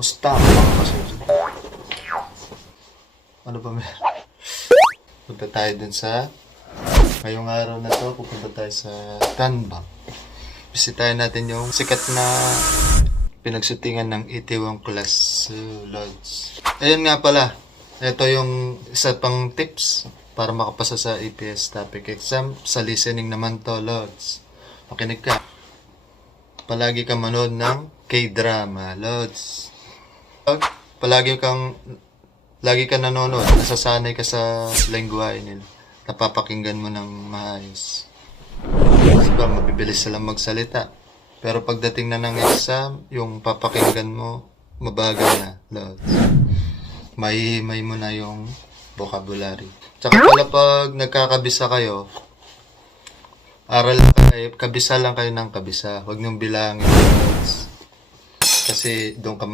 Kumusta mga kasunod? Ano ba meron? Punta tayo dun sa... Ngayong araw na to, pupunta tayo sa Tanbang. Bisitahin natin yung sikat na pinagsutingan ng itiwang class Lodge. Ayun nga pala, ito yung isa pang tips para makapasa sa EPS topic exam. Sa listening naman to, Lodge. Makinig ka. Palagi ka manood ng K-drama, Lodge. Lagi ka nanonood, nasasanay ka sa lengguwahe nila. Napapakinggan mo ng maayos. Diba, mabibilis silang magsalita. Pero pagdating na ng exam, yung papakinggan mo, mabagal na, Lodge. Mahihimay mo na yung vocabulary. Tsaka pala pag nagkakabisa kayo, kabisa lang kayo ng kabisa. Huwag niyong bilangin, Lodge. Kasi doon ka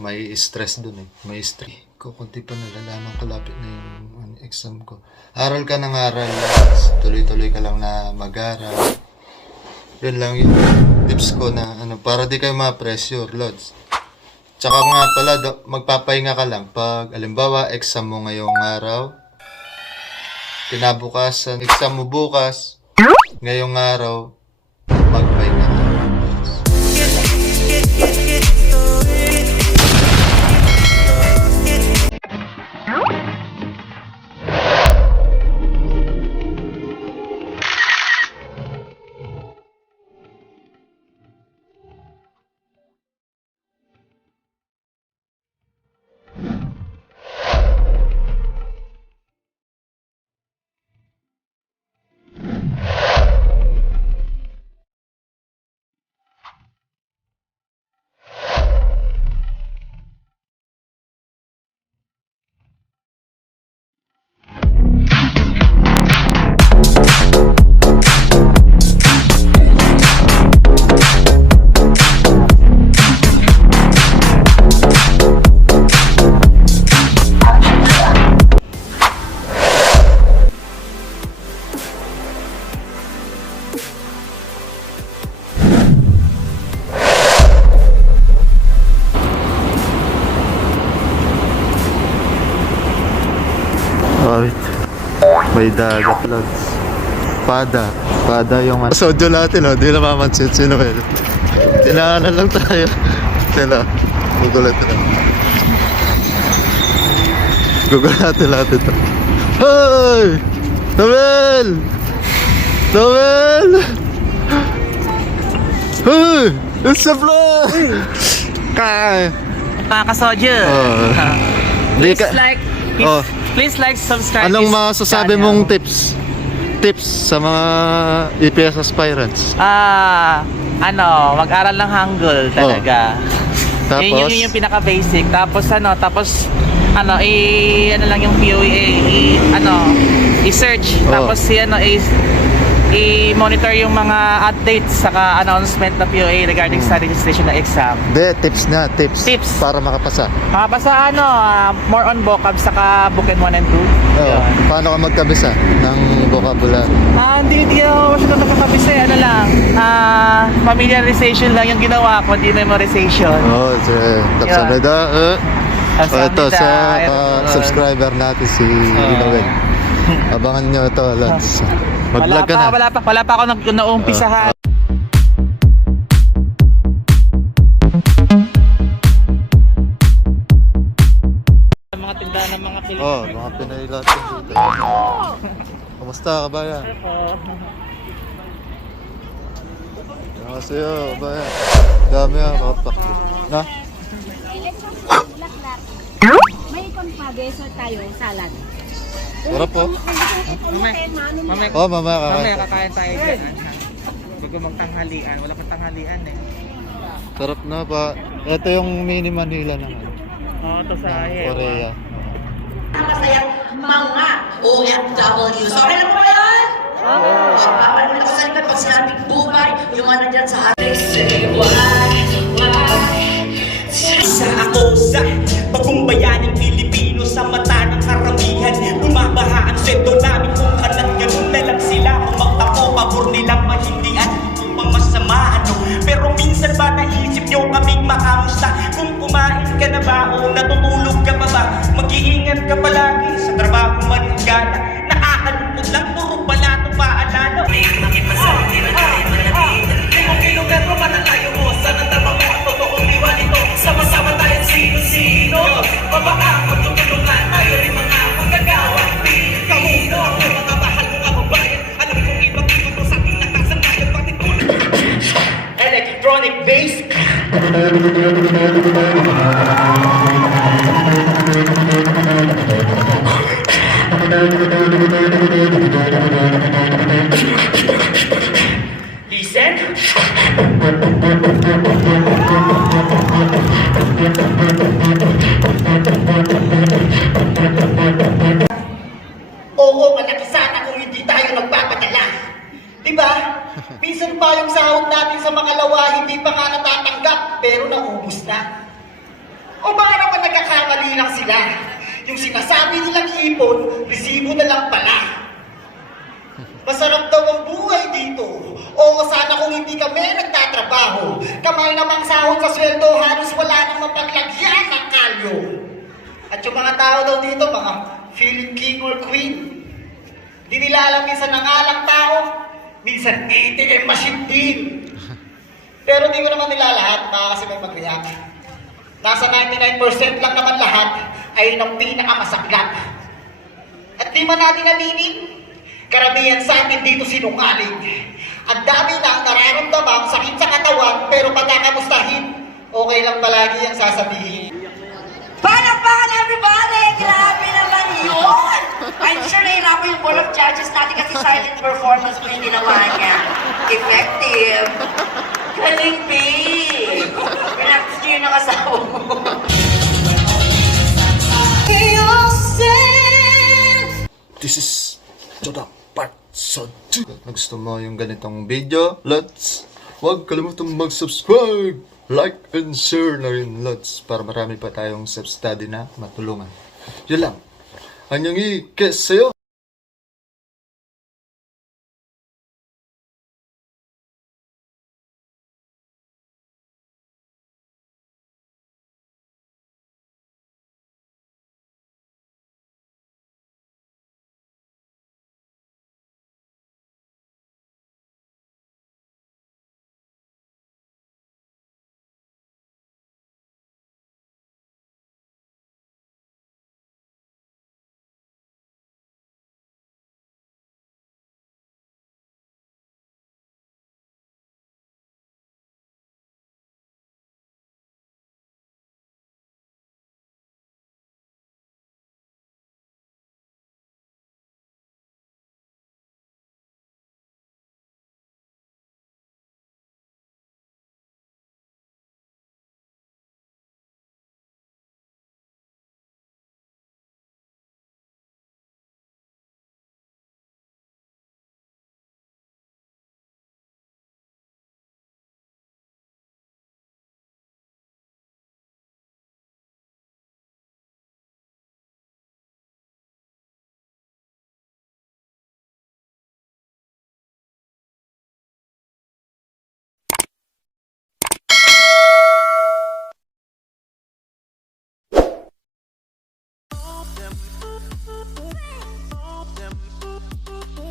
may stress doon eh. May stress. Kunti pa nalalaman ko, lapit na yung exam ko. Aral ka ng aral. Tuloy-tuloy ka lang na mag-aral. Yun lang yung tips ko na para di kayo ma-pressure, Lodge. Tsaka nga pala, magpapahinga ka lang. Pag, alimbawa, exam mo ngayong araw. Kinabukasan, exam mo bukas. Ngayong araw, magpahinga ka. Wait. May dagat, Lodge. Pada yung Sodio natin, oh. Di na mamansin sino meron. Tinaanan lang tayo. Sila. Gugulat na. Gugulatin natin ito. Hey! Noel! Noel! Hey! It's a vlog! Mga kasodyo, please like, subscribe. Anong masasabi mong tips sa mga EPS aspirants? Mag-aral ng Hangul talaga. Tapos? Yun yung pinaka-basic. Tapos lang yung POA, i-search. Tapos i-monitor yung mga updates saka announcement na POA regarding sa registration na exam. Tips para makapasa. Makapasa more on vocab saka book 1 and 2. Paano ka magkabisa ng vocabulary? Hindi ako masyadong magkakabisa familiarization lang yung ginawa ko, hindi memorization. Tapos ito sa subscriber natin si Noel. Abangan nyo ito, Lance. Mag-vlog ka na. Wala pa ako nauumpisahan. Mga tindahan ng mga Pilipino. Mga Pinoy lahat dito. Kumusta, kabayan? Sa'yo, kabayan. Dami kapak. Na? May pagpag-eso tayo, salad. Sarap po. Mamaya kakain tayo dyan. Bago magtanghalian. Wala pa tanghalian eh. Sarap na pa. Ito yung mini Manila naman. Ito sa Korea. Masaya mga OFW. So, kailan mo ba yan? Papalit ako sa likod pag sinabing buhay, yung mga nandyan sa hati. Say why? Isa ako sa bagong bayaning Pilipino sa mata ng karamihan. Bumabaha ang sweldo namin kung kalat ganun na lang sila. Kung magtako, pabor nilang mahindian. Kung masama, Pero minsan ba naisip nyo kaming makamusta? Kung kumain higala. Nakakalungkot lang, puro pala ito paalala. Limang kilometro pa na tayo mo. Sana tama mo ang totoong diwa nito. Sama-sama tayong sino-sino. Mabaka magtutulungan tayo rin mga magagawang Pilipino. Mga mahal mo kababayan, alam kong ibang-ibang mo sa ating nakasandayan. Bakit tulad electronic bass? Listen. Oo, malaki sana kung hindi tayo nagpapadala. Diba? Minsan pa yung sahod natin sa makalawa, hindi pa nga natatanggap, pero naubos na. O baka naman nagkakamali lang sila. Yung sinasabi nilang ipon, resibo na lang pala. Masarap daw ang buhay dito. Oo, sana kung hindi kami nagtatrabaho. Kamay namang sahod sa sweldo, halos wala nang mapaglagyan ng kalyo. At yung mga tao daw dito, mga feeling king or queen. Di nila alam minsan nangalang tao, minsan ATM machine din. Pero di ko naman nila lahat, baka kasi may mag-react. Nasa 99% lang naman lahat ay ng pinakamasaklap. At di man natin aminin, karamihan sa atin dito sinungaling. Ang dami na ang nararamdamang sakit sa katawan, pero pagkakamustahin, okay lang palagi ang sasabihin. Palakpakan everybody! Grabe naman yun! I'm sure nahirapan yung board of judges natin kasi silent performance ko yung ginawa niya. Effective! Galing, babe! Practice niyo yung asawa mo. This is Joda Part 2. Kung gusto mo yung ganitong video, huwag kalimutang mag-subscribe, like, and share na rin, para marami pa tayong self-study na matulungan. Yun lang. Anyong i-kiss sa'yo!